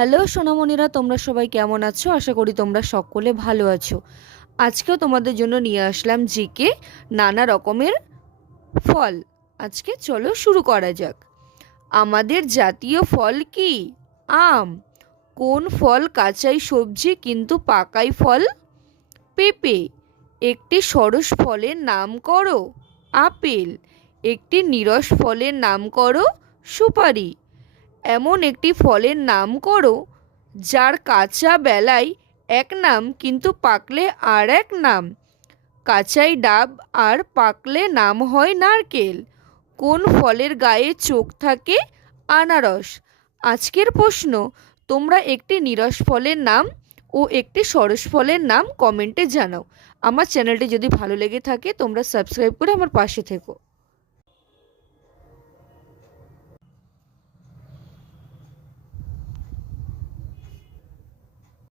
Hello সোনামণিরা, তোমরা সবাই কেমন আছো? আশা করি তোমরা সকলে ভালো আছো। আজকেও তোমাদের জন্য নিয়ে আসলাম জিকে নানা রকমের ফল। আজকে চলো শুরু করা যাক। আমাদের জাতীয় ফল কি? আম। কোন ফল কাঁচাই সবজি কিন্তু পাকাই ফল? পেঁপে। একটি সরস ফলের নাম করো। আপেল। একটি নিরস ফলের নাম করো। সুপারি। এমন একটি ফলের নাম করো যার কাঁচা বেলায় এক নাম কিন্তু পাকলে আর এক নাম। কাঁচাই ডাব আর পাকলে নাম হয় নারকেল। কোন ফলের গায়ে চোখ থাকে? আনারস। আজকের প্রশ্ন, তোমরা একটি নিরস ফলের নাম ও একটি সরস ফলের নাম কমেন্টে জানাও। আমার চ্যানেলটি যদি ভালো লেগে থাকে তোমরা সাবস্ক্রাইব করে আমার পাশে থেকো।